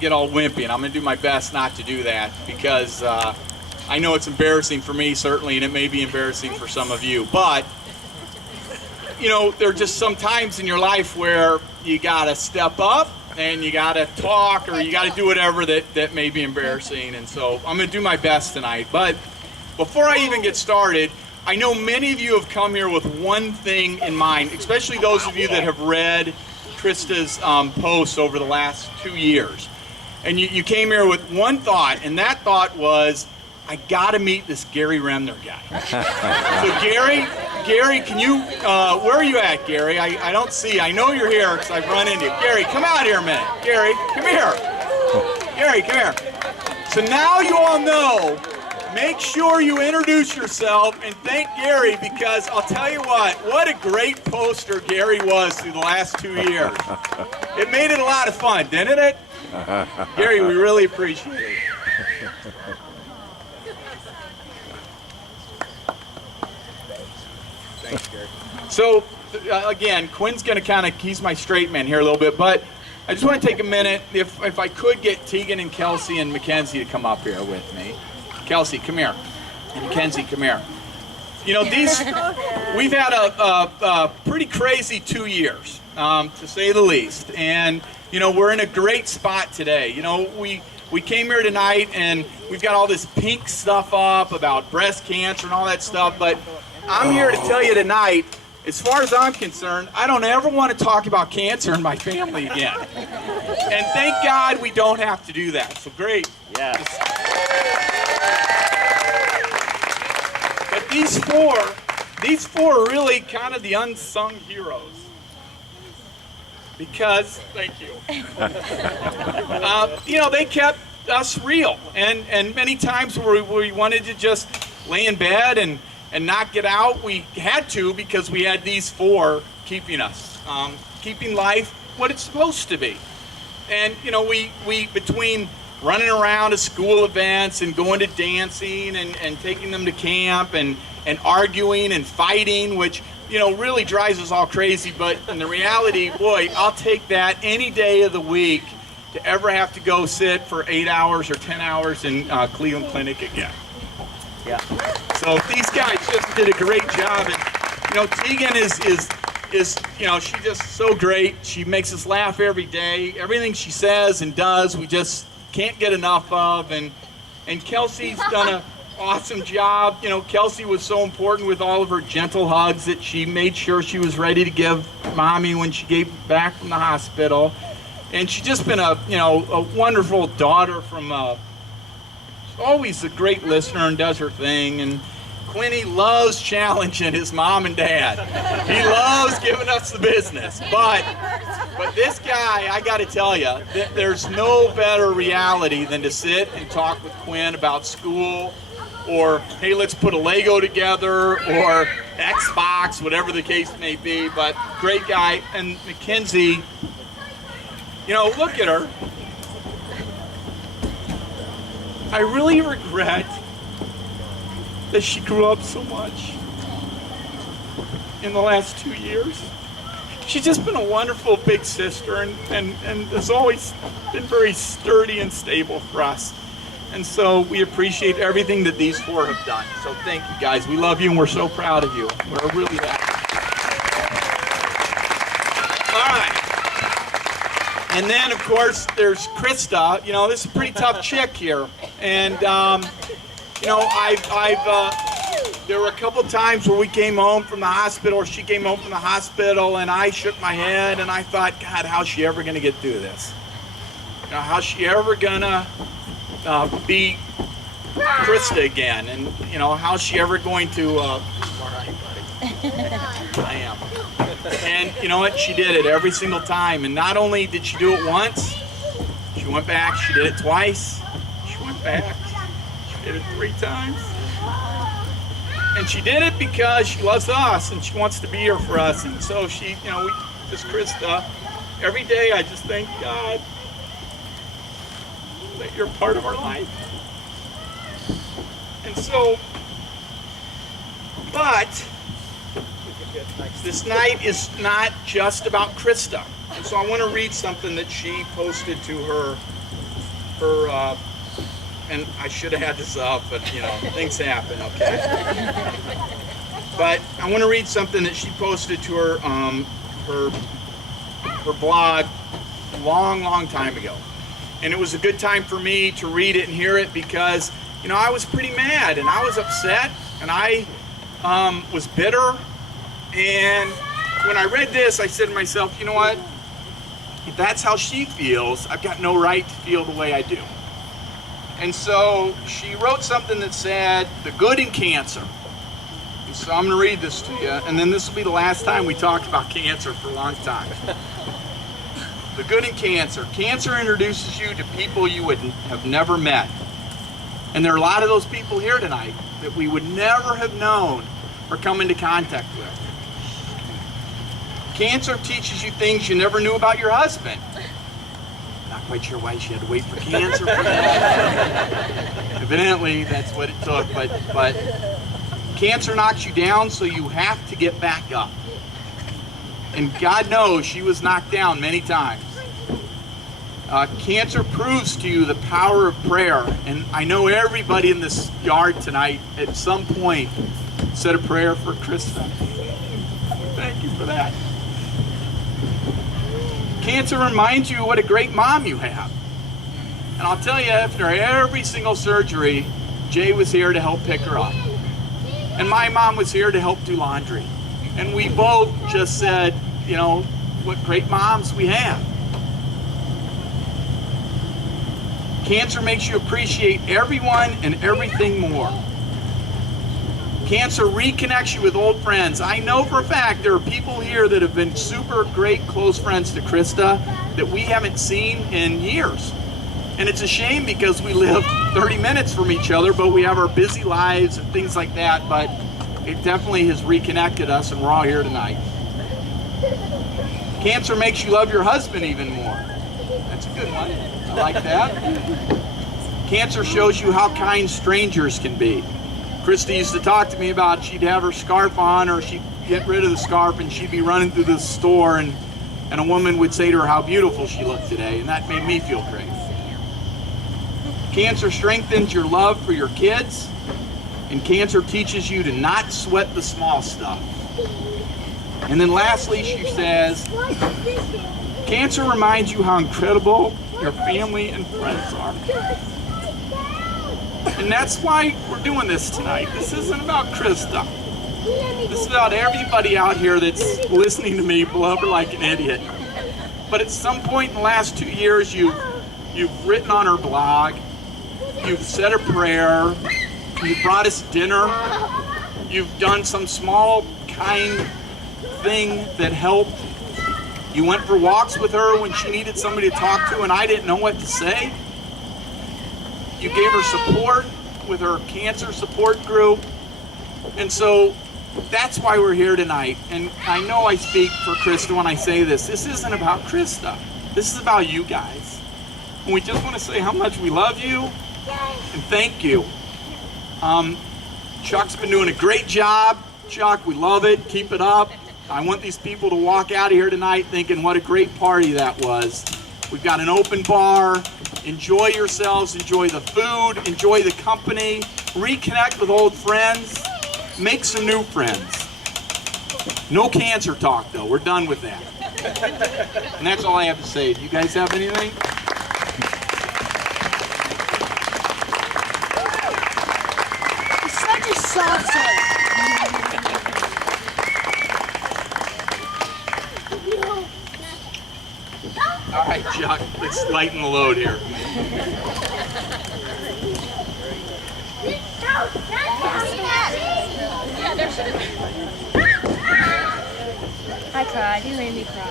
get all wimpy, and I'm going to do my best not to do that because I know it's embarrassing for me, certainly, and it may be embarrassing for some of you. But, you know, there are just some times in your life where you got to step up and you got to talk or you got to do whatever that may be embarrassing. And so I'm going to do my best tonight. But before I even get started, I know many of you have come here with one thing in mind, especially those of you that have read Krista's posts over the last 2 years. And you came here with one thought, and that thought was, I got to meet this Gary Remner guy. So Gary, can you, where are you at, Gary? I don't see, I know you're here because I've run into you. Gary, come out here a minute. Gary, come here. Gary, come here. So now you all know, make sure you introduce yourself and thank Gary, because I'll tell you what a great poster Gary was through the last 2 years. It made it a lot of fun, didn't it? Gary, we really appreciate it. Thanks, Gary. So, again, Quinn's going to he's my straight man here a little bit, but I just want to take a minute, if I could get Tegan and Kelsey and Mackenzie to come up here with me. Kelsey, come here. And Mackenzie, come here. You know, we've had a pretty crazy 2 years, to say the least. And, you know, we're in a great spot today. You know, we came here tonight and we've got all this pink stuff up about breast cancer and all that stuff, but I'm here to tell you tonight, as far as I'm concerned, I don't ever want to talk about cancer in my family again. And thank God we don't have to do that. So great. Yes. But these four are really kind of the unsung heroes. Because, thank you. You know, they kept us real. And many times where we wanted to just lay in bed and not get out, we had to, because we had these four keeping us, keeping life what it's supposed to be. And, you know, we between running around to school events and going to dancing and taking them to camp and arguing and fighting, which, you know, really drives us all crazy. But in the reality, boy, I'll take that any day of the week to ever have to go sit for 8 hours or 10 hours in Cleveland Clinic again. Yeah. So these guys just did a great job. And, you know, Tegan is you know, she's just so great. She makes us laugh every day. Everything she says and does, we just can't get enough of. And Kelsey's done an awesome job. You know, Kelsey was so important with all of her gentle hugs that she made sure she was ready to give Mommy when she came back from the hospital. And she's just been a wonderful daughter from always a great listener and does her thing. And Quinny loves challenging his mom and dad. He loves giving us the business. But this guy, I got to tell you, there's no better reality than to sit and talk with Quinn about school, or, hey, let's put a Lego together, or Xbox, whatever the case may be. But great guy. And Mackenzie, you know, look at her. I really regret that she grew up so much in the last 2 years. She's just been a wonderful big sister and has always been very sturdy and stable for us. And so we appreciate everything that these four have done. So thank you, guys. We love you and we're so proud of you. We're really happy. All right. And then, of course, there's Krista. You know, this is a pretty tough chick here. And, you know, there were a couple times where we came home from the hospital, or she came home from the hospital, and I shook my head, and I thought, God, how's she ever going to get through this? You know, how's she ever going to be Krista again? And, you know, how's she ever going to... all right, buddy. I am. And you know what? She did it every single time. And not only did she do it once, she went back, she did it twice, she went back, she did it 3 times. And she did it because she loves us and she wants to be here for us. And so she, you know, Krista, every day I just thank God that you're part of our life. And so, but this night is not just about Krista. And so I want to read something that she posted to her and I should have had this up, but you know, things happen, okay? But I want to read something that she posted to her blog a long time ago. And it was a good time for me to read it and hear it because, you know, I was pretty mad and I was upset and I was bitter. And when I read this, I said to myself, you know what? If that's how she feels, I've got no right to feel the way I do. And so she wrote something that said, the good in cancer. And so I'm going to read this to you, and then this will be the last time we talk about cancer for a long time. The good in cancer. Cancer introduces you to people you would have never met. And there are a lot of those people here tonight that we would never have known or come into contact with. Cancer teaches you things you never knew about your husband. Not quite sure why she had to wait for cancer for that. Evidently, that's what it took. But cancer knocks you down, so you have to get back up. And God knows she was knocked down many times. Cancer proves to you the power of prayer. And I know everybody in this yard tonight at some point said a prayer for Krista. Thank you for that. Cancer reminds you what a great mom you have. And I'll tell you, after every single surgery, Jay was here to help pick her up. And my mom was here to help do laundry. And we both just said, you know, what great moms we have. Cancer makes you appreciate everyone and everything more. Cancer reconnects you with old friends. I know for a fact there are people here that have been super great close friends to Krista that we haven't seen in years. And it's a shame because we live 30 minutes from each other, but we have our busy lives and things like that. But it definitely has reconnected us, and we're all here tonight. Cancer makes you love your husband even more. That's a good one. I like that. Cancer shows you how kind strangers can be. Krista used to talk to me about she'd have her scarf on, or she'd get rid of the scarf and she'd be running through the store and a woman would say to her how beautiful she looked today, and that made me feel great. Cancer strengthens your love for your kids, and cancer teaches you to not sweat the small stuff. And then lastly, she says, cancer reminds you how incredible your family and friends are. And that's why we're doing this tonight. This isn't about Krista. This is about everybody out here that's listening to me blubber like an idiot. But at some point in the last 2 years, you've written on her blog, you've said a prayer, you've brought us dinner, you've done some small, kind thing that helped. You went for walks with her when she needed somebody to talk to and I didn't know what to say. You gave her support with her cancer support group. And so that's why we're here tonight. And I know I speak for Krista when I say this. This isn't about Krista. This is about you guys. And we just want to say how much we love you and thank you. Chuck's been doing a great job. Chuck, we love it. Keep it up. I want these people to walk out of here tonight thinking what a great party that was. We've got an open bar. Enjoy yourselves, enjoy the food, enjoy the company, reconnect with old friends, make some new friends. No cancer talk though, we're done with that. And that's all I have to say. Do you guys have anything? It's such a saucer. All right, Chuck, let's lighten the load here. I cried. You made me cry.